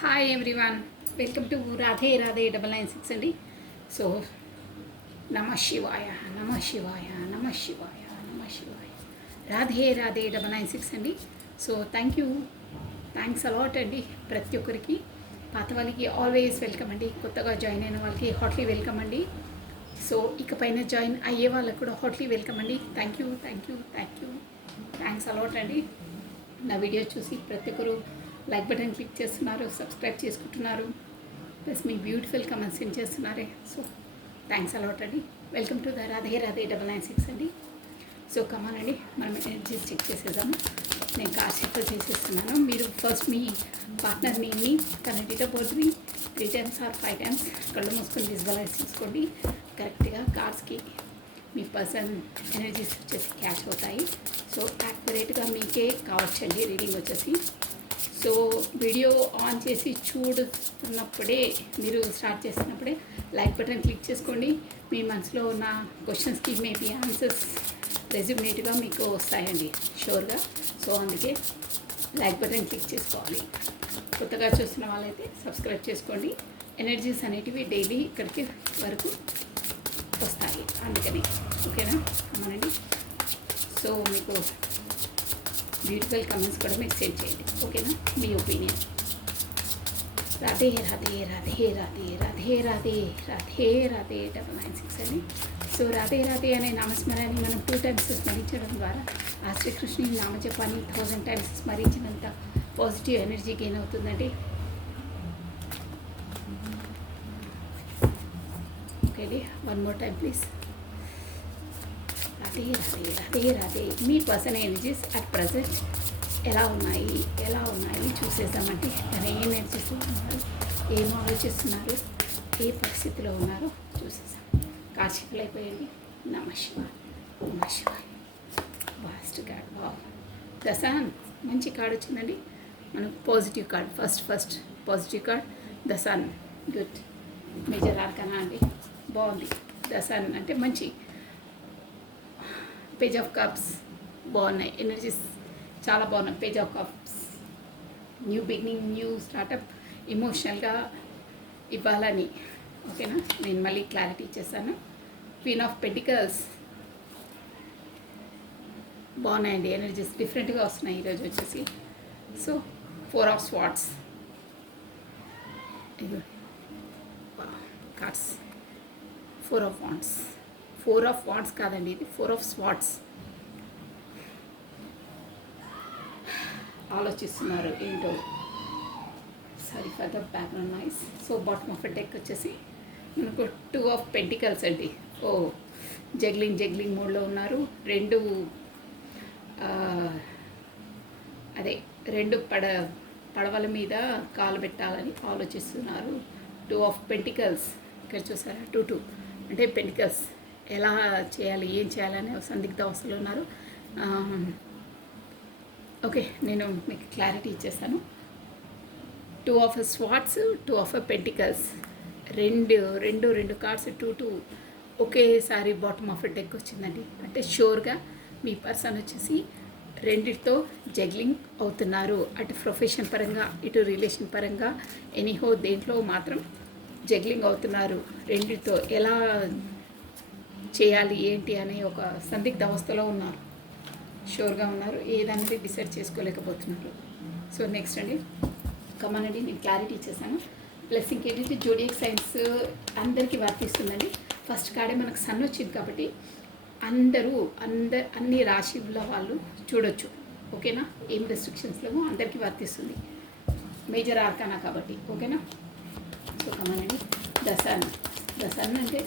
Hi everyone, welcome to Radhe Radhe 996 అండి. So నమ శివాయ, నమ శివాయ, నమ శివాయ, నమ శివాయ, రాధే రాధే 996 అండి. సో థ్యాంక్స్ అలాట్ అండి ప్రతి ఒక్కరికి. పాత వాళ్ళకి ఆల్వేస్ వెల్కమ్ అండి, కొత్తగా జాయిన్ అయిన వాళ్ళకి హాట్లీ వెల్కమ్ అండి. సో ఇకపైన జాయిన్ అయ్యే వాళ్ళకి కూడా హాట్లీ వెల్కమ్ అండి. థ్యాంక్ యూ, థ్యాంక్స్ అలాట్ అండి. నా వీడియో చూసి ప్రతి ఒక్కరు లైక్ బటన్ క్లిక్ చేస్తున్నారు, సబ్స్క్రైబ్ చేసుకుంటున్నారు, ప్లస్ మీ బ్యూటిఫుల్ కమెంట్స్ సెండ్ చేస్తున్నారే. సో థ్యాంక్స్ అలాట్ అండి. Welcome to the Radhe Radhe 996 అండి. సో కమాన్ అండి, మనం ఎనర్జీస్ చెక్ చేసేద్దాము. నేను కార్ షఫల్ చేసేస్తున్నాను. మీరు ఫస్ట్ మీ పార్ట్నర్ నేమ్ని తన date of బర్త్ని 3 times or 5 times కళ్ళు మూసుకొని విజువలైజ్ చేసుకోండి. కరెక్ట్గా కార్డ్స్కి మీ పర్సన్ ఎనర్జీస్ వచ్చేసి క్యాచ్ అవుతాయి. సో యాక్యురేట్గా మీకే కావచ్చండి రీడింగ్ వచ్చేసి. సో వీడియో ఆన్ చేసి చూడుతున్నప్పుడే, మీరు స్టార్ట్ చేసినప్పుడే లైక్ బటన్ క్లిక్ చేసుకోండి. మీ మనసులో ఉన్న క్వశ్చన్స్కి మేబీ ఆన్సర్స్ రెజ్యూమేట్గా మీకు వస్తాయండి షూర్గా. సో అందుకే లైక్ బటన్ క్లిక్ చేసుకోవాలి. కొత్తగా చూస్తున్న వాళ్ళైతే సబ్స్క్రైబ్ చేసుకోండి. ఎనర్జీస్ అనేటివి డైలీ ఇక్కడికి వరకు వస్తాయి, అందుకని ఓకేనా అమ్మనండి. సో మీకు బ్యూటిఫుల్ కమెంట్స్ కూడా మీకు సెండ్ చేయండి, ఓకేనా, మీ ఒపీనియన్. రాధే రాధే రాధే రాధే రాధే రాధే రాధే రాధే 996 అని. సో రాధే రాధే అనే నామస్మరాన్ని మనం 2 times స్మరించడం ద్వారా ఆ శ్రీకృష్ణుని నామజపాన్ని 1000 times స్మరించినంత పాజిటివ్ ఎనర్జీ గెయిన్ అవుతుందండి. ఓకే అండి, 1 more time please. Radhe Radhe Radhe Radhe. Me person energies at present ఎలా ఉన్నాయి చూసేద్దామంటే తను ఏ ఎనర్జీస్లో ఉన్నారు, ఏం ఆలోచిస్తున్నారు, ఏ పరిస్థితిలో ఉన్నారో చూసేసాం. కాశీకులు అయిపోయింది. నమ శివాయ, నమ శివాయ. ఫస్ట్ కార్డ్ దసాన్ మంచి కార్డ్ వచ్చిందండి మనకు. Positive card, first positive card the sun. Good. Major arcana అండి, బాగుంది. దసాన్ అంటే మంచి. పేజ్ ఆఫ్ కప్స్ బాగున్నాయి, ఎనర్జీస్ చాలా బాగున్నాయి. Page of cups, new beginning, new startup, ఎమోషనల్గా ఇవ్వాలని. ఓకేనా, నేను మళ్ళీ క్లారిటీ ఇచ్చేస్తాను. క్వీన్ ఆఫ్ పెంటికల్స్ బాగున్నాయండి, ఎనర్జీస్ డిఫరెంట్గా వస్తున్నాయి ఈరోజు వచ్చేసి. సో 4 of Swords కార్డ్స్. 4 of Wands. 4 of Wands కాదండి, ఇది 4 of Swords. ఆలోచిస్తున్నారు ఏంటో. Sorry for the background noise. So bottom of deck వచ్చేసి మనకు 2 of Pentacles అండి. ఓ జగ్లింగ్ మోడ్లో ఉన్నారు. రెండు పడవల మీద కాలు పెట్టాలని ఆలోచిస్తున్నారు. 2 of Pentacles ఇక్కడ చూసారా, 2 అంటే పెంటికల్స్ ఎలా చేయాలి, ఏం చేయాలనే సందిగ్ధ అవస్థలో ఉన్నారు. ఓకే, నేను మీకు క్లారిటీ ఇచ్చేస్తాను. 2 of Swords, 2 of Pentacles, రెండు కార్డ్స్ 2 ఒకేసారి బాటమ్ ఆఫ్ డెక్ వచ్చిందండి. అంటే షూర్గా మీ పర్సన్ వచ్చేసి రెండిటితో జగ్లింగ్ అవుతున్నారు. అటు ప్రొఫెషన్ పరంగా, ఇటు రిలేషన్ పరంగా, ఎనీహో దేంట్లో మాత్రం జగ్లింగ్ అవుతున్నారు. రెండిటితో ఎలా చేయాలి ఏంటి అనే ఒక సందిగ్ధ అవస్థలో ఉన్నారు. షూర్గా ఉన్నారు, ఏదనేది డిసైడ్ చేసుకోలేకపోతున్నారు. సో నెక్స్ట్ అండి, కమాన్ అండి, నేను క్లారిటీ ఇచ్చేసాను. ప్లస్ ఇంకేంటంటే జోడియాక్ సైన్స్ అందరికీ వర్తిస్తుందండి. ఫస్ట్ కాడే మనకు సన్ వచ్చింది కాబట్టి అన్ని రాశిల వాళ్ళు చూడొచ్చు, ఓకేనా. ఏం రెస్ట్రిక్షన్స్ లేవు, అందరికీ వర్తిస్తుంది. మేజర్ ఆర్కానా కాబట్టి, ఓకేనా. సో కమాన్ అండి, ద సన్ అంటే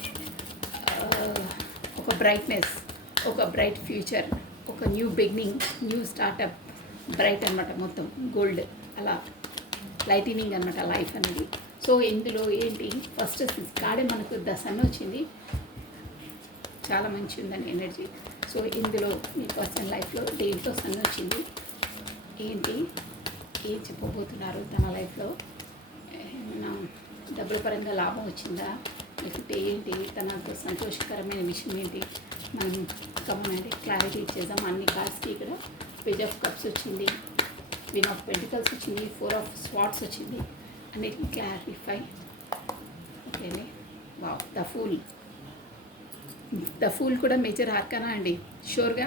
ఒక బ్రైట్నెస్, ఒక బ్రైట్ ఫ్యూచర్, ఒక new beginning, new startup, bright అనమాట, మొత్తం గోల్డ్ అలా లైటినింగ్ అనమాట లైఫ్ అనేది. సో ఇందులో ఏంటి, ఫస్ట్ కాడే మనకు ద సన్ వచ్చింది, చాలా మంచి ఉందని ఎనర్జీ. సో ఇందులో మీ పర్సన్ లైఫ్లో దేంట్లో సన్ వచ్చింది, ఏంటి, ఏం చెప్పబోతున్నారు తన లైఫ్లో, ఏమైనా డబ్బుల పరంగా లాభం వచ్చిందా, లేకపోతే ఏంటి తనతో సంతోషకరమైన విషయం ఏంటి, మనం కమనండి క్లారిటీ ఇచ్చేద్దాం. అన్ని కార్డ్స్కి ఇక్కడ పేజ్ ఆఫ్ కప్స్ వచ్చింది, క్వీన్ ఆఫ్ పెంటికల్స్ వచ్చింది, 4 of Swords వచ్చింది. and it will clarify. Okay, wow, the fool కూడా మేజర్ ఆర్కానా అండి. షూర్గా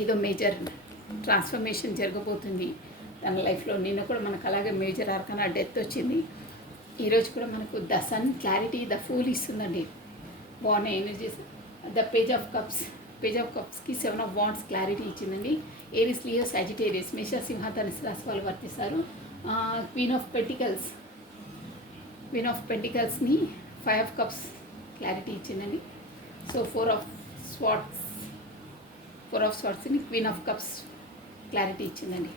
ఏదో మేజర్ ట్రాన్స్ఫర్మేషన్ జరగబోతుంది తన లైఫ్లో. నిన్న కూడా మనకు అలాగే మేజర్ ఆర్కానా డెత్ వచ్చింది. ఈరోజు కూడా మనకు the sun clarity, the fool ఇస్తుందండి. బాగున్నాయి ఎనర్జీస్. ద పేజ్ ఆఫ్ కప్స్కి 7 ఆఫ్ వాండ్స్ క్లారిటీ ఇచ్చిందండి. ఏరిస్, లియో, సాజిటేరియస్, మేష, సింహ, ధనుసు రాశి వాళ్ళు వర్తిస్తారు. క్వీన్ ఆఫ్ పెంటికల్స్ని 5 ఆఫ్ కప్స్ క్లారిటీ ఇచ్చిందండి. సో 4 ఆఫ్ స్వార్ట్స్ని క్వీన్ ఆఫ్ కప్స్ క్లారిటీ ఇచ్చిందండి.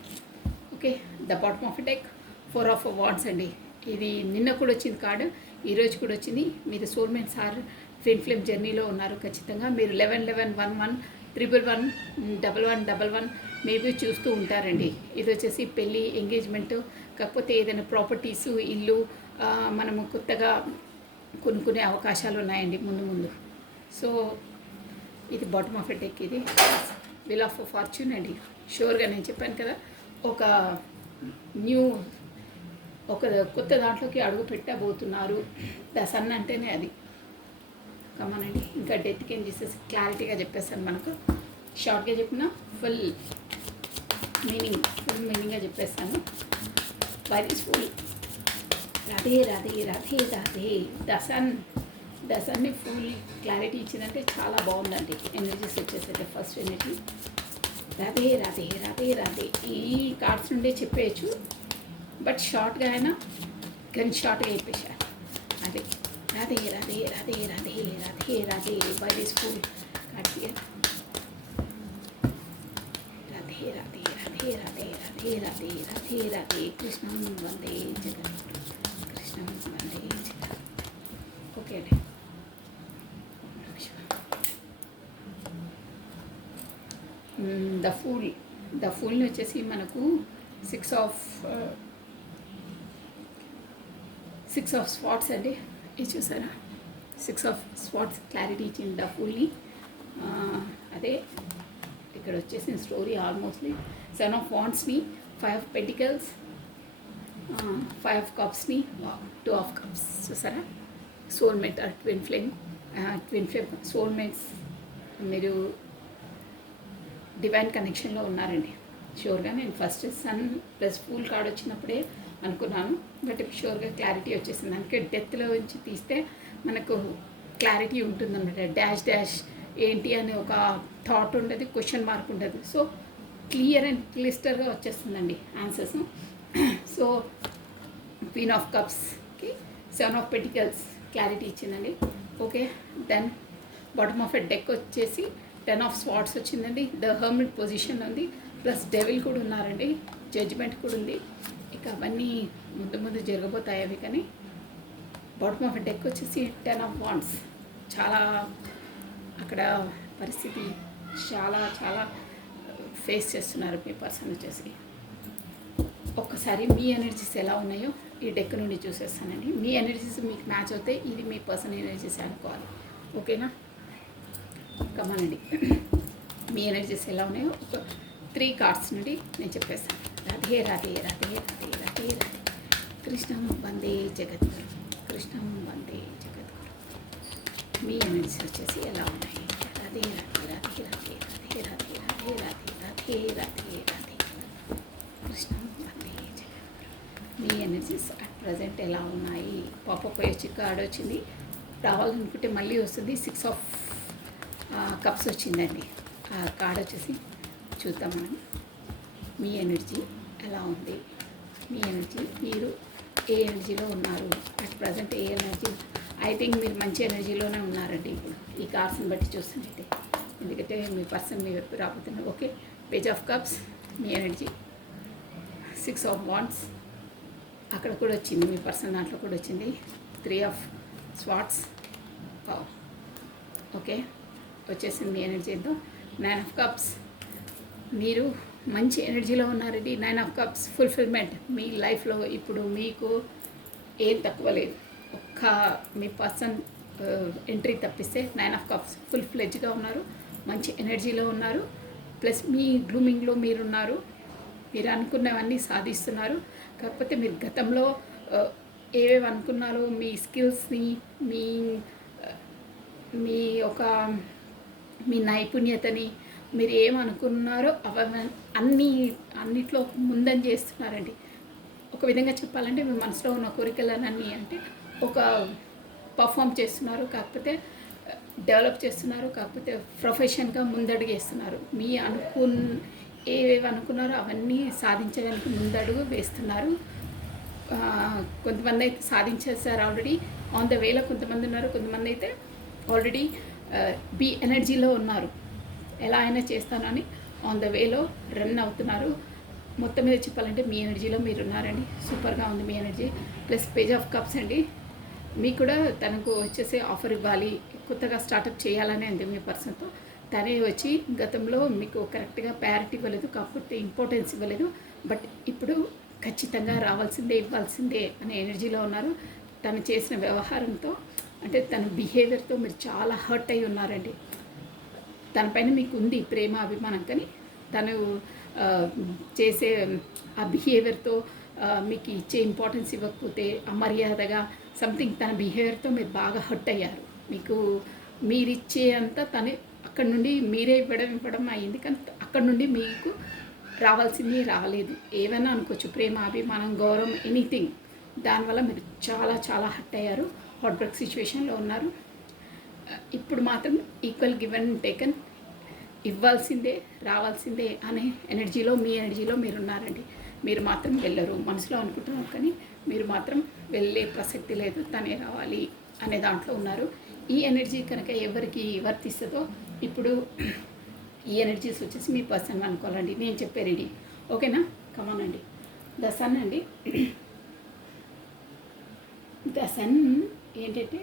Okay, the bottom of deck 4 of wands అండి. ఇది నిన్న కూడా వచ్చింది కార్డు, ఈరోజు కూడా వచ్చింది. మీరు సోల్మేట్స్ ఆర్ ట్విన్ ఫ్లేమ్ జర్నీలో ఉన్నారు ఖచ్చితంగా. మీరు 111111 1111 మేబీ చూస్తూ ఉంటారండి. ఇది వచ్చేసి పెళ్ళి, ఎంగేజ్మెంట్, కాకపోతే ఏదైనా ప్రాపర్టీసు, ఇల్లు మనము కొత్తగా కొనుక్కునే అవకాశాలు ఉన్నాయండి ముందు. సో ఇది బాటమ్ ఆఫ్ డెక్. ఇది వీల్ ఆఫ్ ఫార్చ్యూన్ అండి. షూర్గా నేను చెప్పాను కదా, ఒక కొత్త దాంట్లోకి అడుగు పెట్టబోతున్నారు. ద సన్ అంటేనే అది. కమానండి, ఇంకా డెత్కి ఏం చేసేసి క్లారిటీగా చెప్పేస్తాను. మనకు షార్ట్గా చెప్పిన ఫుల్ మీనింగ్గా చెప్పేస్తాను. Very full. Radhe Radhe Radhe Radhe. The సన్ని ఫుల్ క్లారిటీ ఇచ్చిందంటే చాలా బాగుందండి. ఎనర్జీస్ వచ్చేసరికి ఫస్ట్ ఎనర్జీ రాధే రాధే రాధే రాధే. ఈ కార్డ్స్ నుండే చెప్పేయచ్చు, బట్ షార్ట్గా అయినా కానీ షార్ట్గా చెప్పేశారు. అదే Radhe Radhe Radhe Radhe Radhe Radhe. Very full cards. Radhe Radhe Radhe Radhe Radhe Radhe Radhe Radhe. కృష్ణం వందే జగన్, కృష్ణం వందే జగన్. ఓకే అండి. ద ఫూల్ని వచ్చేసి మనకు 6 ఆఫ్ స్పాట్స్ అండి. ఇది చూసారా, 6 ఆఫ్ స్పాట్స్ క్లారిటీ ఇచ్చింది ద ఫూల్ని. అదే ఇక్కడ వచ్చేసిన స్టోరీ ఆల్మోస్ట్లీ 7 ఆఫ్ వాండ్స్ని, 5 ఆఫ్ పెంటికల్స్, 5 ఆఫ్ కప్స్ని, 2 ఆఫ్ కప్స్. చూసారా, soulmate or twin flame soulmates. మీరు డివైన్ కనెక్షన్లో ఉన్నారండి. షూర్గా నేను first sun plus fool card వచ్చినప్పుడే అనుకున్నాను, బట్ షూర్గా క్లారిటీ వచ్చేసింది. అందుకే డెత్లో నుంచి తీస్తే మనకు క్లారిటీ ఉంటుందన్నమాట. డాష్ ఏంటి అని ఒక థాట్ ఉండదు, క్వశ్చన్ మార్క్ ఉండదు. సో క్లియర్ అండ్ క్లిస్టర్గా వచ్చేస్తుందండి ఆన్సర్స్. సో క్వీన్ ఆఫ్ కప్స్కి 7 ఆఫ్ పెంటికల్స్ క్లారిటీ ఇచ్చిందండి. Okay, then bottom of a deck వచ్చేసి 10 ఆఫ్ స్వార్డ్స్ వచ్చిందండి. ద హర్మిట్ పొజిషన్ ఉంది, ప్లస్ డెవిల్ కూడా ఉన్నారండి, జడ్జిమెంట్ కూడా ఉంది. ఇక అవన్నీ ముందు జరగబోతాయి అవి. కానీ బాటమ్ ఆఫ్ డెక్ వచ్చేసి 10 ఆఫ్ వాండ్స్. చాలా అక్కడ పరిస్థితి చాలా ఫేస్ చేస్తున్నారు మీ పర్సన్ వచ్చేసి. ఒక్కసారి మీ ఎనర్జీస్ ఎలా ఉన్నాయో ఈ డెక్ నుండి చూసేస్తానండి. మీ ఎనర్జీస్ మీకు మ్యాచ్ అవుతాయి, ఇది మీ పర్సన్ ఎనర్జీస్ అనుకోవాలి. ఓకేనా, కమానండి. మీ ఎనర్జీస్ ఎలా ఉన్నాయో ఒక 3 కార్డ్స్ నుండి నేను చెప్పేస్తాను. రాధే రాధే రాధే రాధే రాధే రాధే. కృష్ణం వందే జగద్గురు, కృష్ణం వందే జగద్గురు. మీ ఎనర్జీస్ వచ్చేసి ఎలా ఉన్నాయి? రాధే రాధే రాధే రాధే రాధే రాధే రాధే రాధే రాధే రాధే రాధే. కృష్ణం వందే జగద్గురు. మీ ఎనర్జీస్ అట్ ప్రజెంట్ ఎలా ఉన్నాయి? పాప వచ్చి కార్డ్ వచ్చింది, రావాలనుకుంటే మళ్ళీ వస్తుంది. 6 ఆఫ్ కప్స్ వచ్చిందండి. ఆ కార్డ్ వచ్చేసి చూద్దాం మనం. మీ ఎనర్జీ ఎలా ఉంది? మీ ఎనర్జీ, మీరు ఏ ఎనర్జీలో ఉన్నారు at present? A energy? I think మీరు మంచి ఎనర్జీలోనే ఉన్నారండి ఇప్పుడు ఈ కార్డ్స్ని బట్టి చూస్తున్నట్టే. ఎందుకంటే మీ పర్సన్ మీ వైపు రాబోతున్నారు. Okay, page of cups me energy, 6 of wands అక్కడ కూడా వచ్చింది, మీ పర్సన్ దాంట్లో కూడా వచ్చింది. 3 ఆఫ్ స్వార్డ్స్. ఓకే, వచ్చేసింది మీ ఎనర్జీ ఎంతో. 9 ఆఫ్ కప్స్, మీరు మంచి ఎనర్జీలో ఉన్నారండి. 9 ఆఫ్ కప్స్ ఫుల్ఫిల్మెంట్. మీ లైఫ్లో ఇప్పుడు మీకు ఏం తక్కువ లేదు. ఒక్క మీ పర్సన్ ఎంట్రీ తప్పిస్తే 9 ఆఫ్ కప్స్ ఫుల్ ఫ్లెడ్జ్గా ఉన్నారు, మంచి ఎనర్జీలో ఉన్నారు. ప్లస్ మీ గ్లూమింగ్లో మీరున్నారు, మీరు అనుకున్నవన్నీ సాధిస్తున్నారు. కాకపోతే మీరు గతంలో ఏవేవి అనుకున్నారో మీ స్కిల్స్ని, మీ మీ ఒక మీ నైపుణ్యతని మీరు ఏమనుకున్నారో అన్నిట్లో ముందని చేస్తున్నారండి. ఒక విధంగా చెప్పాలంటే మీ మనసులో ఉన్న కోరికలన్నీ అంటే ఒక పర్ఫామ్ చేస్తున్నారు, కాకపోతే డెవలప్ చేస్తున్నారు, కాకపోతే ప్రొఫెషన్గా ముందడుగేస్తున్నారు. మీ ఏవేవి అనుకున్నారో అవన్నీ సాధించడానికి ముందడుగు వేస్తున్నారు. కొంతమంది అయితే సాధించేస్తారు ఆల్రెడీ, ఆన్ ద వేలో కొంతమంది ఉన్నారు. కొంతమంది అయితే ఆల్రెడీ బి ఎనర్జీలో ఉన్నారు, ఎలా అయినా చేస్తానని ఆన్ ద వేలో రన్ అవుతున్నారు. మొత్తం మీద చెప్పాలంటే మీ ఎనర్జీలో మీరు ఉన్నారండి. సూపర్గా ఉంది మీ energy. Plus page of cups అండి, మీకు కూడా తనకు వచ్చేసి ఆఫర్ ఇవ్వాలి, కొత్తగా స్టార్టప్ చేయాలని అంది మీ పర్సన్తో. తనే వచ్చి గతంలో మీకు కరెక్ట్గా ప్రయారిటీ ఇవ్వలేదు, కాకపోతే ఇంపార్టెన్స్ ఇవ్వలేదు, బట్ ఇప్పుడు ఖచ్చితంగా రావాల్సిందే, ఇవ్వాల్సిందే అనే ఎనర్జీలో ఉన్నారు. తను చేసిన వ్యవహారంతో అంటే తన బిహేవియర్తో మీరు చాలా హర్ట్ అయి ఉన్నారండి. తనపైన మీకు ఉంది ప్రేమ, అభిమానం, కానీ తను చేసే ఆ బిహేవియర్తో మీకు ఇచ్చే ఇంపార్టెన్స్ ఇవ్వకపోతే అమర్యాదగా సంథింగ్ తన బిహేవియర్తో మీరు బాగా హర్ట్ అయ్యారు. మీకు మీరిచ్చే అంతా తను అక్కడ నుండి మీరే ఇవ్వడం అయింది, కానీ అక్కడ నుండి మీకు రావాల్సింది రాలేదు. ఏమైనా అనుకోవచ్చు, ప్రేమ, అభిమానం, గౌరవం, ఎనీథింగ్. దానివల్ల మీరు చాలా చాలా హర్ట్ అయ్యారు, హార్ట్ బ్రేక్ సిచ్యువేషన్లో ఉన్నారు. ఇప్పుడు మాత్రం ఈక్వల్ గివ్ అండ్ టేకన్, ఇవ్వాల్సిందే, రావాల్సిందే అనే ఎనర్జీలో మీ ఎనర్జీలో మీరు ఉన్నారండి. మీరు మాత్రం వెళ్ళరు, మనసులో అనుకుంటున్నారు, కానీ మీరు మాత్రం వెళ్ళే ప్రసక్తి లేదు, తనే రావాలి అనే దాంట్లో ఉన్నారు. ఈ ఎనర్జీ కనుక ఎవరికి వర్తిస్తుందో ఇప్పుడు ఈ ఎనర్జీస్ వచ్చేసి మీ పర్సన్ అనుకోవాలండి. నేను చెప్పే రెడీ, ఓకేనా? కమాన్ అండి. ద సన్ అండి, ద సన్ ఏంటంటే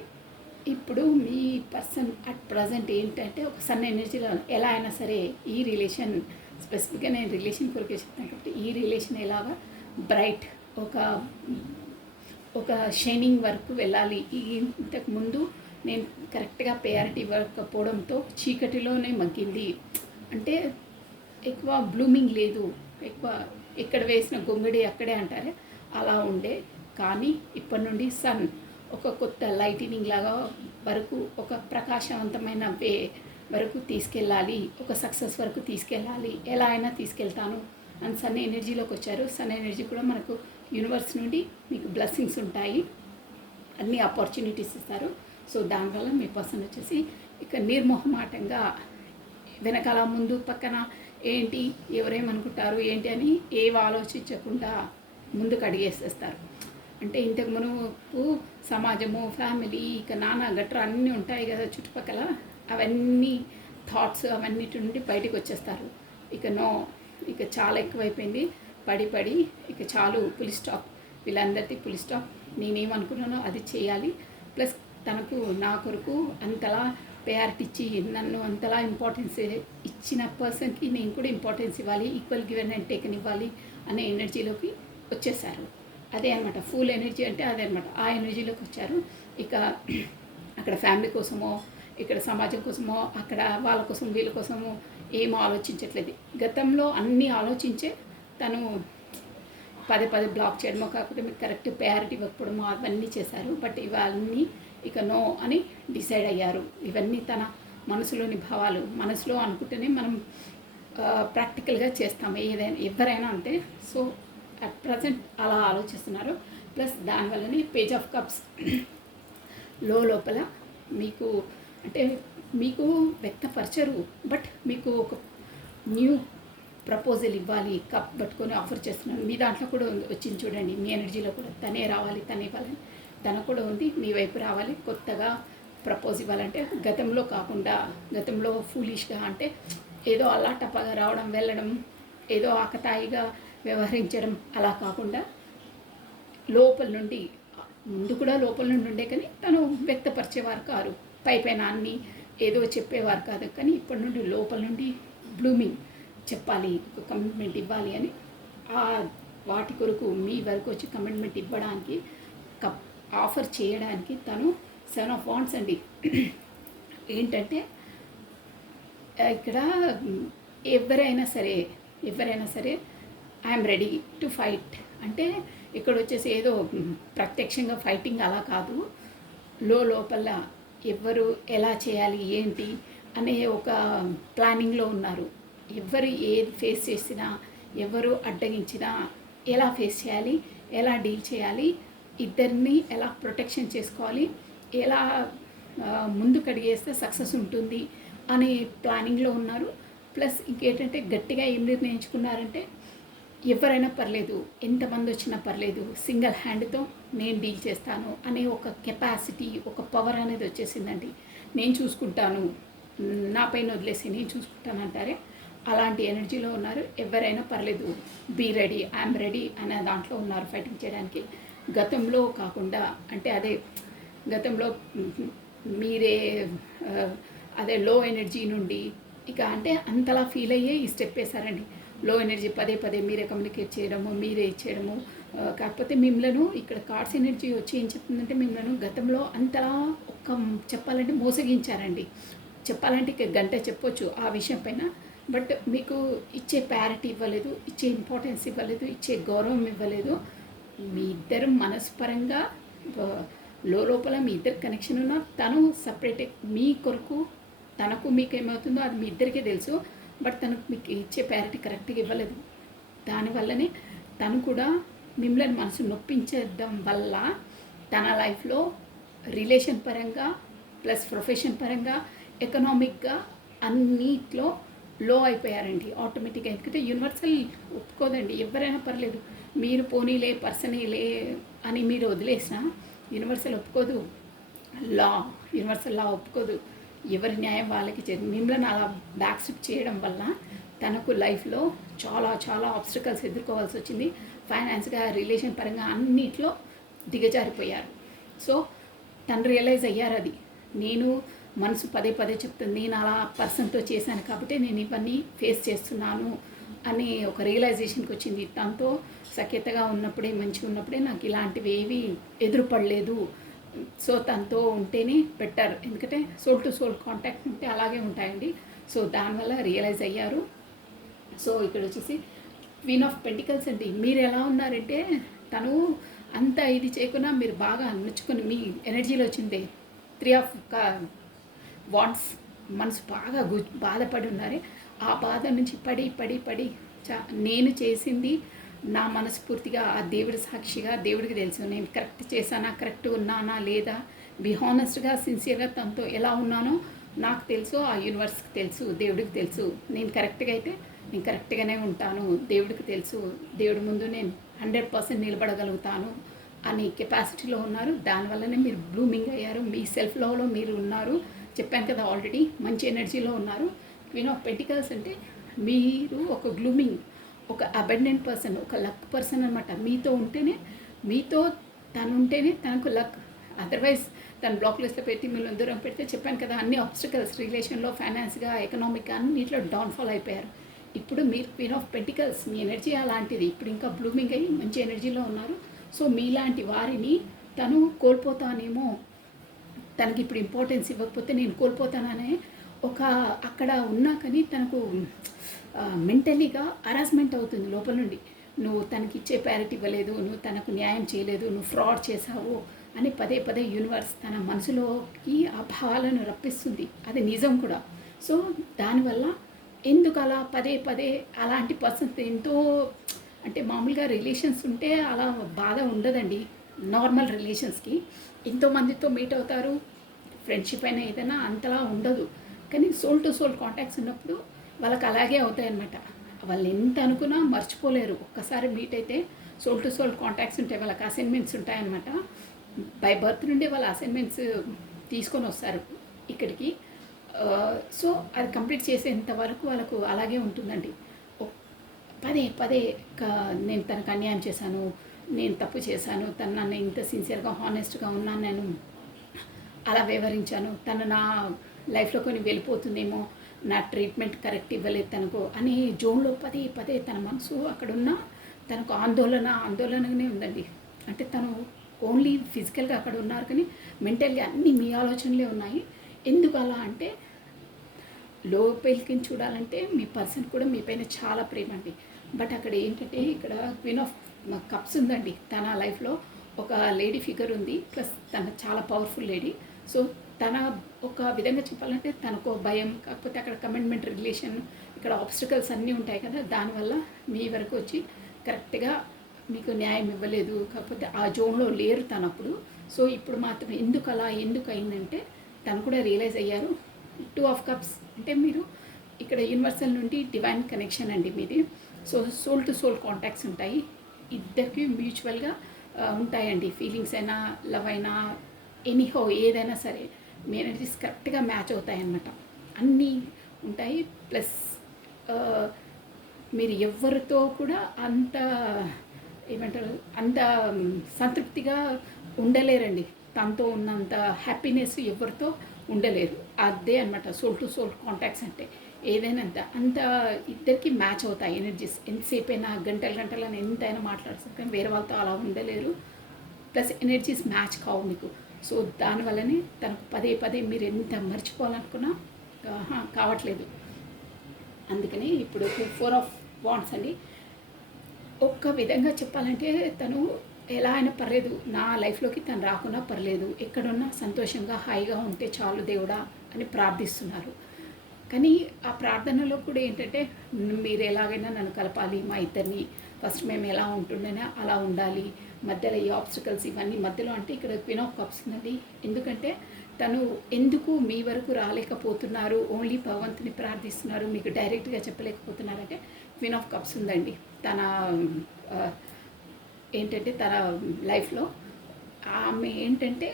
ఇప్పుడు మీ పర్సన్ అట్ ప్రజెంట్ ఏంటంటే ఒక సన్ ఎనర్జీలో ఎలా అయినా సరే ఈ రిలేషన్, స్పెసిఫిక్గా నేను రిలేషన్ కొరకే చెప్తాను కాబట్టి ఈ రిలేషన్ ఎలాగా బ్రైట్ ఒక షైనింగ్ వరకు వెళ్ళాలి. ఇంతకు ముందు నేను కరెక్ట్గా ప్రయారిటీ ఇవ్వకపోవడంతో చీకటిలోనే మగ్గింది, అంటే ఎక్కువ బ్లూమింగ్ లేదు, ఎక్కువ ఎక్కడ వేసిన గొంగడి అక్కడే అంటారే అలా ఉండే. కానీ ఇప్పటి నుండి సన్ ఒక కొత్త లైటినింగ్ లాగా వరకు, ఒక ప్రకాశవంతమైన వే వరకు తీసుకెళ్ళాలి, ఒక సక్సెస్ వరకు తీసుకెళ్ళాలి, ఎలా అయినా తీసుకెళ్తాను అని సన్ ఎనర్జీలోకి వచ్చారు. సన్ ఎనర్జీ కూడా మనకు యూనివర్స్ నుండి మీకు బ్లెస్సింగ్స్ ఉంటాయి, అన్ని ఆపర్చునిటీస్ ఇస్తారు. సో దానివల్ల మీ పర్సన్ వచ్చేసి ఇక నిర్మోహమాటంగా వెనకాల ముందు పక్కన ఏంటి, ఎవరేమనుకుంటారు ఏంటి అని ఏవి ఆలోచించకుండా ముందుకు అడిగేసేస్తారు. అంటే ఇంతకు మునుపు సమాజము, ఫ్యామిలీ, ఇక నాన్న గట్రా అన్నీ ఉంటాయి కదా చుట్టుపక్కల, అవన్నీ థాట్స్ అవన్నిటి నుండి బయటకు వచ్చేస్తారు. ఇక చాలా ఎక్కువైపోయింది, పడి ఇక చాలు, పులి స్టాప్, వీళ్ళందరికీ పులి స్టాప్, నేనేమనుకున్నానో అది చేయాలి. ప్లస్ తనకు నా కొరకు అంతలా ప్రయారిటీ ఇచ్చి నన్ను అంతలా ఇంపార్టెన్స్ ఇచ్చిన పర్సన్కి నేను కూడా ఇంపార్టెన్స్ ఇవ్వాలి, ఈక్వల్ గివెన్ అండ్ టేకన్ ఇవ్వాలి అనే ఎనర్జీలోకి వచ్చేసారు. అదే అనమాట ఫుల్ ఎనర్జీ అంటే అదే అనమాట, ఆ ఎనర్జీలోకి వచ్చారు. ఇక అక్కడ ఫ్యామిలీ కోసమో, ఇక్కడ సమాజం కోసమో, అక్కడ వాళ్ళ కోసం వీళ్ళ కోసమో ఏమో ఆలోచించట్లేదు. గతంలో అన్నీ ఆలోచించే తను పదే బ్లాక్ చేయడమో, కాకపోతే మీకు కరెక్ట్ ప్రయారిటీ ఇవ్వకపోవడమో అవన్నీ చేశారు. బట్ ఇవన్నీ ఇక నో అని డిసైడ్ అయ్యారు. ఇవన్నీ తన మనసులోని భావాలు, మనసులో అనుకుంటేనే మనం ప్రాక్టికల్గా చేస్తాము ఏదైనా, ఎవరైనా అంతే. సో అట్ ప్రజెంట్ అలా ఆలోచిస్తున్నారు. ప్లస్ దానివల్లనే పేజ్ ఆఫ్ కప్స్ లోపల మీకు అంటే మీకు వ్యక్తపరచరు, బట్ మీకు ఒక న్యూ ప్రపోజల్ ఇవ్వాలి, కప్ పట్టుకొని ఆఫర్ చేస్తున్నాను. మీ దాంట్లో కూడా వచ్చింది చూడండి, మీ ఎనర్జీలో కూడా తనే రావాలి, తనే ఇవ్వాలని తన కూడా ఉంది. మీ వైపు రావాలి, కొత్తగా ప్రపోజ్ ఇవ్వాలంటే గతంలో కాకుండా, గతంలో ఫూలిష్గా అంటే ఏదో అలా టప్పగా రావడం, వెళ్ళడం, ఏదో ఆకతాయిగా వ్యవహరించడం అలా కాకుండా లోపల నుండి, ముందు కూడా లోపల నుండి ఉండే, కానీ తను వ్యక్తపరిచేవారు కాదు, పైన అన్నీ ఏదో చెప్పేవారు కాదు. కానీ ఇప్పటి నుండి లోపల నుండి బ్లూమింగ్ చెప్పాలి, ఒక కమిట్మెంట్ ఇవ్వాలి అని వాటి కొరకు మీ వరకు వచ్చి కమిట్మెంట్ ఇవ్వడానికి, ఆఫర్ చేయడానికి తను 7 of Wands అండి. ఏంటంటే ఇక్కడ ఎవరైనా సరే ఐఎమ్ రెడీ టు ఫైట్ అంటే ఇక్కడ వచ్చేసి ఏదో ప్రత్యక్షంగా ఫైటింగ్ అలా కాదు, లోపల ఎవరు ఎలా చేయాలి ఏంటి అనే ఒక ప్లానింగ్లో ఉన్నారు. ఎవరు ఏది ఫేస్ చేసినా, ఎవరు అడ్డగించినా ఎలా ఫేస్ చేయాలి, ఎలా డీల్ చేయాలి, ఇద్దరిని ఎలా ప్రొటెక్షన్ చేసుకోవాలి, ఎలా ముందుకు అడిగేస్తే సక్సెస్ ఉంటుంది అనే ప్లానింగ్లో ఉన్నారు. ప్లస్ ఇంకేంటంటే గట్టిగా ఏం నిర్ణయించుకున్నారంటే ఎవరైనా పర్లేదు, ఎంతమంది వచ్చినా పర్లేదు, సింగిల్ హ్యాండ్తో నేను డీల్ చేస్తాను అనే ఒక కెపాసిటీ, ఒక పవర్ అనేది వచ్చేసిందండి. నేను చూసుకుంటాను, నా పైన వదిలేసి నేను చూసుకుంటాను అంటారే, అలాంటి ఎనర్జీలో ఉన్నారు. ఎవరైనా పర్లేదు, బీ రెడీ, ఐఎమ్ రెడీ అనే దాంట్లో ఉన్నారు ఫైటింగ్ చేయడానికి. గతంలో కాకుండా అంటే అదే గతంలో మీరే అదే లో ఎనర్జీ నుండి ఇక అంటే అంతలా ఫీల్ అయ్యే ఈ స్టెప్ వేశారండి. లో ఎనర్జీ పదే పదే మీరే కమ్యూనికేట్ చేయడము, మీరే ఇచ్చేయడము. కాకపోతే మిమ్మల్ని ఇక్కడ కార్డ్స్ ఎనర్జీ వచ్చి ఏం చెప్తుందంటే మిమ్మల్ని గతంలో అంతలా చెప్పాలంటే మోసగించారండి. చెప్పాలంటే ఇక గంట చెప్పొచ్చు ఆ విషయం పైన. బట్ మీకు ఇచ్చే ప్యారిటీ ఇవ్వలేదు, ఇచ్చే ఇంపార్టెన్స్ ఇవ్వలేదు, ఇచ్చే గౌరవం ఇవ్వలేదు. మీ ఇద్దరు మనస్పరంగా లోపల మీ ఇద్దరు కనెక్షన్ ఉన్న, తను సపరేట్ మీ కొరకు, తనకు మీకు ఏమవుతుందో అది మీ ఇద్దరికీ తెలుసు. బట్ తనకు మీకు ఇచ్చే ప్యారిటీ కరెక్ట్గా ఇవ్వలేదు. దానివల్లనే తను కూడా మిమ్మల్ని మనసు నొప్పించడం వల్ల తన లైఫ్లో రిలేషన్ పరంగా ప్లస్ ప్రొఫెషన్ పరంగా ఎకనామిక్గా అన్నిట్లో లో అయిపోయారండి ఆటోమేటిక్గా. ఎందుకంటే యూనివర్సల్ ఒప్పుకోదండి. ఎవరైనా పర్లేదు, మీరు పోనీలే పర్సనేలే అని మీరు వదిలేసినా యూనివర్సల్ ఒప్పుకోదు. యూనివర్సల్ లా ఒప్పుకోదు. ఎవరి న్యాయం వాళ్ళకి మిమ్మల్ని అలా బ్యాక్ స్టెప్ చేయడం వల్ల తనకు లైఫ్లో చాలా చాలా ఆబ్స్టికల్స్ ఎదుర్కోవాల్సి వచ్చింది. ఫైనాన్స్గా, రిలేషన్ పరంగా అన్నిట్లో దిగజారిపోయారు. సో తను రియలైజ్ అయ్యారు, అది నేను మనసు పదే పదే చెప్తుంది, నేను అలా పర్సన్తో చేశాను కాబట్టి నేను ఇవన్నీ ఫేస్ చేస్తున్నాను అని ఒక రియలైజేషన్కి వచ్చింది. తనతో సఖ్యతగా ఉన్నప్పుడే, మంచిగా ఉన్నప్పుడే నాకు ఇలాంటివి ఏవి ఎదురుపడలేదు. సో తనతో ఉంటేనే బెటర్, ఎందుకంటే సోల్ టు సోల్ కాంటాక్ట్ ఉంటే అలాగే ఉంటాయండి. సో దానివల్ల రియలైజ్ అయ్యారు. సో ఇక్కడ వచ్చేసి క్వీన్ ఆఫ్ పెంటికల్స్ అండి. మీరు ఎలా ఉన్నారంటే తను అంత ఇది చేయకుండా మీరు బాగా నచ్చుకొని మీ ఎనర్జీలో వచ్చింది 3 ఆఫ్ వాండ్స్. మనసు బాగా బాధపడి ఉన్నారే, ఆ బాధ నుంచి పడి పడి పడి నేను చేసింది నా మనస్ఫూర్తిగా ఆ దేవుడి సాక్షిగా దేవుడికి తెలుసు, నేను కరెక్ట్ చేశానా, కరెక్ట్ ఉన్నానా లేదా, బి హానెస్ట్గా సిన్సియర్గా తనతో ఎలా ఉన్నానో నాకు తెలుసు, ఆ యూనివర్స్కి తెలుసు, దేవుడికి తెలుసు. నేను కరెక్ట్గా అయితే నేను కరెక్ట్గానే ఉంటాను, దేవుడికి తెలుసు, దేవుడి ముందు నేను 100% నిలబడగలుగుతాను అని కెపాసిటీలో ఉన్నారు. దానివల్లనే మీరు బ్లూమింగ్ అయ్యారు, మీ సెల్ఫ్ లవ్లో మీరు ఉన్నారు. చెప్పాను కదా ఆల్రెడీ, మంచి ఎనర్జీలో ఉన్నారు. క్వీన్ ఆఫ్ పెంటికల్స్ అంటే మీరు ఒక గ్లూమింగ్, ఒక అబండెంట్ పర్సన్, ఒక లక్ పర్సన్ అనమాట. మీతో ఉంటేనే, మీతో తను ఉంటేనే తనకు లక్. అదర్వైజ్ తను బ్లాక్ లిస్ట్లో పెట్టి మిమ్మల్ని దూరం పెడితే చెప్పాను కదా అన్ని ఆబ్స్టికల్స్, రిలేషన్లో, ఫైనాన్స్గా, ఎకనామిక్గా అన్నింటిలో డౌన్ఫాల్ అయిపోయారు. ఇప్పుడు మీరు queen of pentacles, me energy అలాంటిది. ఇప్పుడు ఇంకా బ్లూమింగ్ అయ్యి మంచి ఎనర్జీలో ఉన్నారు. సో మీలాంటి వారిని తను కోల్పోతానేమో, తనకి ఇప్పుడు ఇంపార్టెన్స్ ఇవ్వకపోతే నేను కోల్పోతాననే ఒక అక్కడ ఉన్నా కానీ తనకు మెంటలీగా హరాస్మెంట్ అవుతుంది లోపల నుండి. నువ్వు తనకి ఇచ్చే ప్యారిటీ ఇవ్వలేదు, నువ్వు తనకు న్యాయం చేయలేదు, నువ్వు ఫ్రాడ్ చేసావు అని పదే పదే యూనివర్స్ తన మనసులోకి ఆ భావాలను రప్పిస్తుంది. అది నిజం కూడా. సో దానివల్ల ఎందుకు అలా పదే పదే అలాంటి పర్సన్స్ ఎంతో అంటే మామూలుగా రిలేషన్స్ ఉంటే అలా బాధ ఉండదండి. నార్మల్ రిలేషన్స్కి ఎంతోమందితో మీట్ అవుతారు, ఫ్రెండ్షిప్ అయినా ఏదైనా అంతలా ఉండదు. కానీ సోల్ టు సోల్ కాంటాక్ట్స్ ఉన్నప్పుడు వాళ్ళకి అలాగే అవుతాయి అన్నమాట. వాళ్ళు ఎంత అనుకున్నా మర్చిపోలేరు. ఒక్కసారి మీట్ అయితే సోల్ టు సోల్ కాంటాక్ట్స్ ఉంటాయి, వాళ్ళకి అసైన్మెంట్స్ ఉంటాయన్నమాట. బై బర్త్ నుండి వాళ్ళ అసైన్మెంట్స్ తీసుకొని వస్తారు ఇక్కడికి. సో అది కంప్లీట్ చేసేంత వరకు వాళ్ళకు అలాగే ఉంటుందండి. పదే పదే నేను తనకు అన్యాయం చేశాను, నేను తప్పు చేశాను, తను నన్ను ఇంత సిన్సియర్గా హానెస్ట్గా ఉన్నాను, నేను అలా వివరించాను, తను నా లైఫ్లో కొన్ని వెళ్ళిపోతుందేమో, నా ట్రీట్మెంట్ కరెక్ట్ ఇవ్వలేదు తనకు అని జోన్లో పదే పదే తన మనసు అక్కడున్న తనకు ఆందోళనగానే ఉందండి. అంటే తను ఓన్లీ ఫిజికల్గా అక్కడ ఉన్నారు కానీ మెంటల్గా అన్నీ మీ ఆలోచనలే ఉన్నాయి. ఎందుకు అలా అంటే లోపలికి చూడాలంటే మీ పర్సన్ కూడా మీ పైన చాలా ప్రేమ అండి. బట్ అక్కడ ఏంటంటే ఇక్కడ క్వీన్ ఆఫ్ కప్స్ ఉందండి. తన లైఫ్లో ఒక లేడీ ఫిగర్ ఉంది, ప్లస్ తన చాలా పవర్ఫుల్ లేడీ. సో తన ఒక విధంగా చెప్పాలంటే తనకు భయం, కాకపోతే అక్కడ కమిట్మెంట్ రిలేషన్, ఇక్కడ ఆబ్స్టికల్స్ అన్నీ ఉంటాయి కదా, దానివల్ల మీ వరకు వచ్చి కరెక్ట్గా మీకు న్యాయం ఇవ్వలేదు, కాకపోతే ఆ జోన్లో లేరు తనప్పుడు. సో ఇప్పుడు మాత్రం ఎందుకు అయిందంటే తను కూడా రియలైజ్ అయ్యారు. 2 ఆఫ్ కప్స్ అంటే మీరు ఇక్కడ యూనివర్సల్ నుండి డివైన్ కనెక్షన్ అండి మీది. So soul to soul contacts ఉంటాయి, ఇద్దరికి మ్యూచువల్గా ఉంటాయండి. ఫీలింగ్స్ అయినా, లవ్ అయినా, ఎనీహో ఏదైనా సరే మీ ఎనర్జీస్ కరెక్ట్గా మ్యాచ్ అవుతాయి అన్నమాట. అన్నీ ఉంటాయి. ప్లస్ మీరు ఎవరితో కూడా అంత ఏమంటారు, అంత సంతృప్తిగా ఉండలేరండి. తనతో ఉన్నంత హ్యాపీనెస్ ఎవరితో ఉండలేరు. అదే అనమాట సోల్ టు సోల్ కాంటాక్ట్స్ అంటే. ఏదైనా అంత ఇద్దరికి మ్యాచ్ అవుతాయి ఎనర్జీస్. ఎంతసేపైనా గంటలని ఎంతైనా మాట్లాడుతుంది, కానీ వేరే వాళ్ళతో అలా ఉండలేరు. ప్లస్ ఎనర్జీస్ మ్యాచ్ కావు మీకు. సో దానివల్లనే తనకు పదే మీరు ఎంత మర్చిపోవాలనుకున్నా కావట్లేదు. అందుకని ఇప్పుడు 4 ఆఫ్ వాండ్స్ అండి. ఒక్క విధంగా చెప్పాలంటే తను ఎలా అయినా పర్లేదు, నా లైఫ్లోకి తను రాకున్నా పర్లేదు, ఎక్కడున్నా సంతోషంగా హాయిగా ఉంటే చాలు దేవుడా అని ప్రార్థిస్తున్నారు. కానీ ఆ ప్రార్థనలో కూడా ఏంటంటే మీరు ఎలాగైనా నన్ను కలపాలి, మా ఇద్దరిని ఫస్ట్ మేము ఎలా ఉంటుండేనా అలా ఉండాలి, మధ్యలో ఈ ఆబ్స్టికల్స్ ఇవన్నీ మధ్యలో అంటే ఇక్కడ క్వీన్ ఆఫ్ కప్స్ ఉందండి. ఎందుకంటే తను ఎందుకు మీ వరకు రాలేకపోతున్నారు, ఓన్లీ భగవంతుని ప్రార్థిస్తున్నారు, మీకు డైరెక్ట్గా చెప్పలేకపోతున్నారంటే క్వీన్ ఆఫ్ కప్స్ ఉందండి. తన ఏంటంటే తన లైఫ్లో ఆమె ఏంటంటే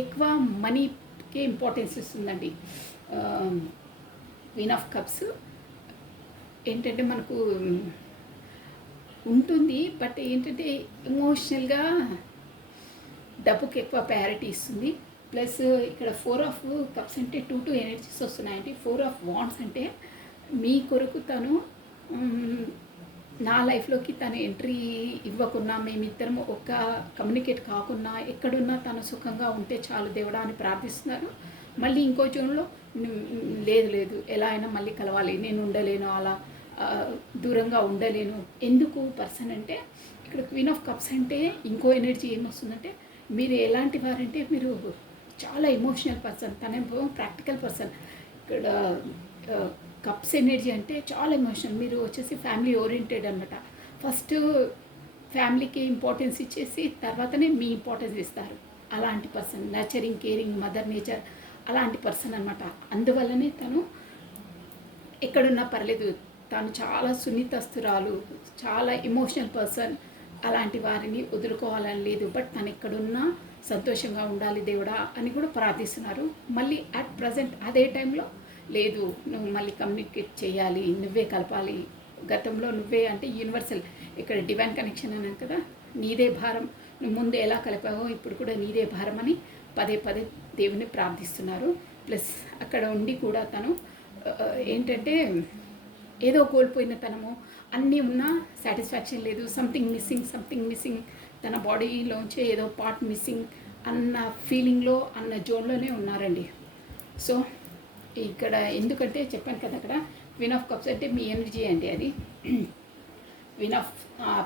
ఎక్కువ మనీకే ఇంపార్టెన్స్ ఇస్తుందండి. క్వీన్ ఆఫ్ కప్స్ ఏంటంటే మనకు ఉంటుంది, బట్ ఏంటంటే ఎమోషనల్గా డబ్బుకి ఎక్కువ ప్రయారిటీ ఇస్తుంది. ప్లస్ ఇక్కడ 4 ఆఫ్ కప్స్ అంటే 2 ఎనర్జీస్ వస్తున్నాయండి. 4 ఆఫ్ వాండ్స్ అంటే మీ కొరకు తను నా లైఫ్లోకి తను ఎంట్రీ ఇవ్వకున్నా, మేమిద్దరము ఒక కమ్యూనికేట్ కాకున్నా, ఎక్కడున్నా తను సుఖంగా ఉంటే చాలు దేవుడా అని ప్రార్థిస్తున్నారు. మళ్ళీ ఇంకో జోన్లో లేదు ఎలా అయినా మళ్ళీ కలవాలి, నేను ఉండలేను, అలా దూరంగా ఉండలేను. ఎందుకు పర్సన్ అంటే ఇక్కడ క్వీన్ ఆఫ్ కప్స్ అంటే ఇంకో ఎనర్జీ ఏమొస్తుందంటే మీరు ఎలాంటి వారంటే మీరు చాలా ఎమోషనల్ పర్సన్, తనేమో ప్రాక్టికల్ పర్సన్. ఇక్కడ కప్స్ ఎనర్జీ అంటే చాలా ఎమోషనల్. మీరు వచ్చేసి ఫ్యామిలీ ఓరియంటెడ్ అనమాట. ఫస్ట్ ఫ్యామిలీకి ఇంపార్టెన్స్ ఇచ్చేసి తర్వాతనే మీ ఇంపార్టెన్స్ ఇస్తారు. అలాంటి person, nurturing, caring, mother nature అలాంటి పర్సన్ అనమాట. అందువల్లనే తను ఎక్కడున్నా పర్లేదు, తను చాలా సున్నితస్తురాలు, చాలా ఎమోషనల్ పర్సన్. అలాంటి వారిని వదులుకోవాలని లేదు, బట్ తను ఎక్కడున్నా సంతోషంగా ఉండాలి దేవుడా అని కూడా ప్రార్థిస్తున్నారు. మళ్ళీ అట్ ప్రజెంట్ అదే టైంలో లేదు, నువ్వు మళ్ళీ కమ్యూనికేట్ చేయాలి, నువ్వే కలపాలి, గతంలో నువ్వే అంటే యూనివర్సల్ ఇక్కడ డివైన్ కనెక్షన్ అన్నాను కదా, నీదే భారం, నువ్వు ముందు ఎలా కలిపావో ఇప్పుడు కూడా నీదే భారం అని పదే దేవుని ప్రార్థిస్తున్నారు. ప్లస్ అక్కడ ఉండి కూడా తను ఏంటంటే ఏదో కోల్పోయిన తనము, అన్నీ ఉన్నా సాటిస్ఫాక్షన్ లేదు, సంథింగ్ మిస్సింగ్, తన బాడీలోంచే ఏదో పార్ట్ మిస్సింగ్ అన్న ఫీలింగ్లో, అన్న జోన్లోనే ఉన్నారండి. సో ఇక్కడ ఎందుకంటే చెప్పాను కదా, అక్కడ క్వీన్ ఆఫ్ కప్స్ అంటే మీ ఎనర్జీ అండి అది. క్వీన్ ఆఫ్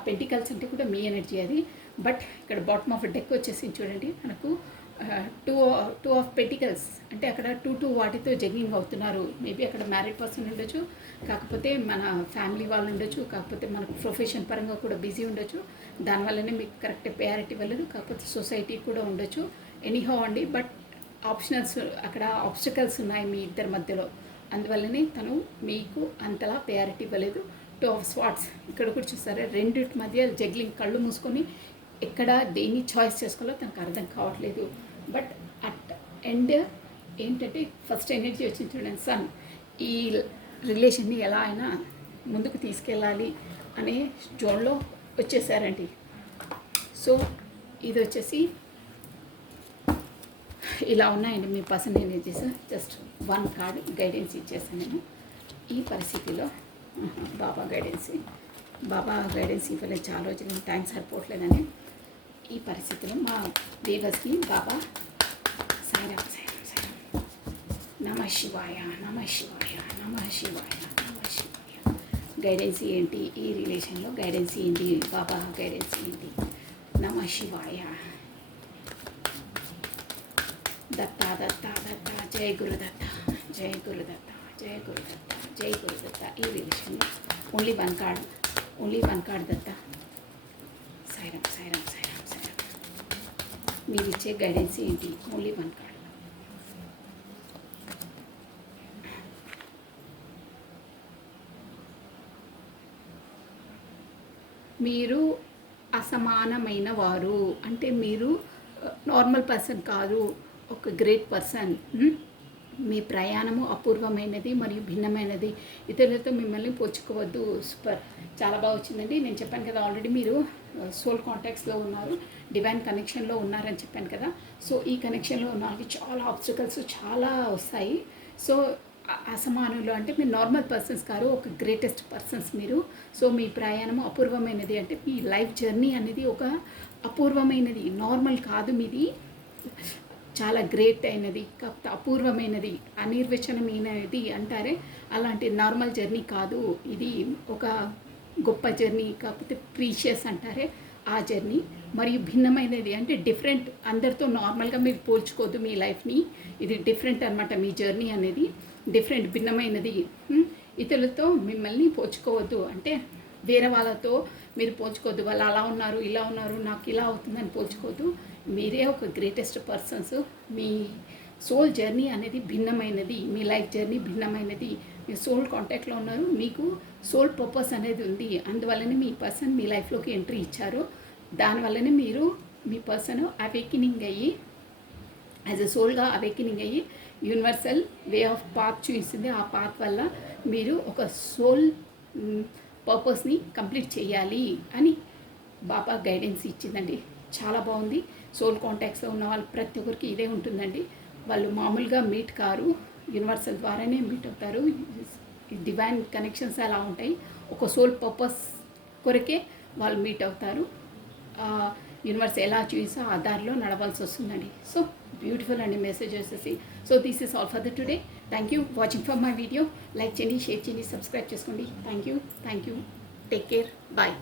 పెంటికల్స్ అంటే కూడా మీ ఎనర్జీ అది. బట్ ఇక్కడ బాటమ్ ఆఫ్ డెక్ వచ్చేసి చూడండి మనకు టూ ఆఫ్ పెంటికల్స్ అంటే అక్కడ టూ వాటితో జగ్గింగ్ అవుతున్నారు. మేబీ అక్కడ మ్యారీడ్ పర్సన్ ఉండొచ్చు, కాకపోతే మన ఫ్యామిలీ వాళ్ళు ఉండొచ్చు, కాకపోతే మనకు ప్రొఫెషన్ పరంగా కూడా బిజీ ఉండొచ్చు, దానివల్లనే మీకు కరెక్ట్ ప్రయారిటీ ఇవ్వలేదు, కాకపోతే సొసైటీ కూడా ఉండొచ్చు. ఎనీహౌ అండి, బట్ ఆప్షనల్స్ అక్కడ ఆబ్స్టికల్స్ ఉన్నాయి మీ ఇద్దరి మధ్యలో, అందువల్లనే తను మీకు అంతలా ప్రయారిటీ ఇవ్వలేదు. 2 ఆఫ్ స్వార్డ్స్ ఇక్కడ కూడా చూస్తారా, రెండింటి మధ్య జగ్లింగ్, కళ్ళు మూసుకొని ఎక్కడ దేన్ని చాయిస్ చేసుకోవాలో తనకు అర్థం కావట్లేదు. బట్ అట్ ఎండ్ ఏంటంటే ఫస్ట్ ఎనర్జీ వచ్చింది చూడండి, సన్, ఈ రిలేషన్ని ఎలా అయినా ముందుకు తీసుకెళ్ళాలి అనే జోన్లో వచ్చేసారండి. సో ఇది వచ్చేసి ఇలా ఉన్నాయండి మీ person energies. Just 1 card guidance ఇచ్చేసాను నేను. ఈ పరిస్థితిలో బాబా గైడెన్స్ ఇవ్వలేదు, చాలా రోజులు టైం సరిపోవట్లేదని. ఈ పరిస్థితిలో మా దేవస్ని బాబా సాయిరామ్ నమ శివాయ, నమ శివాయ, నమ శివాయ, నమ శివాయ, గైడెన్స్ ఏంటి, ఈ రిలేషన్లో గైడెన్స్ ఏంటి, బాబా గైడెన్స్ ఏంటి. నమ శివాయ. దత్త దత్త దత్త, జై గురుదత్త, జై గురుదత్త, జై గురుదత్త, జై గురుదత్త. ఈ రిలేషన్లో ఓన్లీ వన్ కార్డ్ దత్త. సాయిరామ్ సాయిరామ్ సాయిరామ్ సాయిరామ్. మీరు ఇచ్చే గైడెన్స్ ఏంటి, ఓన్లీ వన్ కార్డ్. మీరు అసమానమైన వారు అంటే మీరు నార్మల్ పర్సన్ కాదు, ఒక గ్రేట్ పర్సన్. మీ ప్రయాణము అపూర్వమైనది మరియు భిన్నమైనది. ఇతరులతో మిమ్మల్ని పోల్చుకోవద్దు. సూపర్, చాలా బాగా వచ్చిందండి. నేను చెప్పాను కదా ఆల్రెడీ మీరు సోల్ కాంటాక్ట్స్లో ఉన్నారు, డివైన్ కనెక్షన్లో ఉన్నారని చెప్పాను కదా. సో ఈ కనెక్షన్లో ఉన్న వాళ్ళకి చాలా ఆబ్స్టికల్స్ చాలా వస్తాయి. సో అసమానులు అంటే మీరు నార్మల్ పర్సన్స్ కాదు, ఒక గ్రేటెస్ట్ పర్సన్స్ మీరు. సో మీ ప్రయాణము అపూర్వమైనది అంటే మీ లైఫ్ జర్నీ అనేది ఒక అపూర్వమైనది, నార్మల్ కాదు మీది, చాలా గ్రేట్ అయినది, కాకపోతే అపూర్వమైనది, అనిర్వచనమైనది అంటారే, అలాంటి నార్మల్ జర్నీ కాదు ఇది. ఒక గొప్ప జర్నీ, కాకపోతే ప్రీషియస్ అంటారే ఆ జర్నీ. మరియు భిన్నమైనది అంటే డిఫరెంట్. అందరితో నార్మల్గా మీరు పోల్చుకోవద్దు మీ లైఫ్ని. ఇది డిఫరెంట్ అనమాట. మీ జర్నీ అనేది డిఫరెంట్, భిన్నమైనది. ఇతరులతో మిమ్మల్ని పోల్చుకోవద్దు అంటే వేరే వాళ్ళతో మీరు పోల్చుకోవద్దు. వాళ్ళు అలా ఉన్నారు, ఇలా ఉన్నారు, నాకు ఇలా అవుతుందని పోల్చుకోవద్దు. మీరే ఒక గ్రేటెస్ట్ పర్సన్స్. మీ సోల్ జర్నీ అనేది భిన్నమైనది, మీ లైఫ్ జర్నీ భిన్నమైనది. మీ సోల్ కాంటాక్ట్లో ఉన్నారు, మీకు సోల్ పర్పస్ అనేది ఉంది. అందువల్లనే మీ పర్సన్ మీ లైఫ్లోకి ఎంట్రీ ఇచ్చారు. దానివల్లనే మీరు మీ పర్సన్ అవేకినింగ్ అయ్యి, యాజ్ ఎ సోల్గా అవేకినింగ్ అయ్యి యూనివర్సల్ వే ఆఫ్ పాత్ చూపిస్తుంది. ఆ పాత్ వల్ల మీరు ఒక సోల్ పర్పస్ని కంప్లీట్ చేయాలి అని బాబా గైడెన్స్ ఇచ్చిందండి. చాలా బాగుంది. సోల్ కాంటాక్ట్స్లో ఉన్న వాళ్ళు ప్రతి ఒక్కరికి ఇదే ఉంటుందండి. వాళ్ళు మామూలుగా మీట్ కారు, యూనివర్సల్ ద్వారానే మీట్ అవుతారు. డివైన్ కనెక్షన్స్ అలా ఉంటాయి. ఒక సోల్ పర్పస్ కొరకే వాళ్ళు మీట్ అవుతారు. యూనివర్స్ ఎలా చూసా ఆ దారిలో నడవాల్సి వస్తుందండి. సో బ్యూటిఫుల్ అండి మెసేజ్ వచ్చేసి. So this is all for the today. Thank you watching for my video. Like చేయండి, షేర్ చేయండి, సబ్స్క్రైబ్ చేసుకోండి. Thank you. Take care. Bye.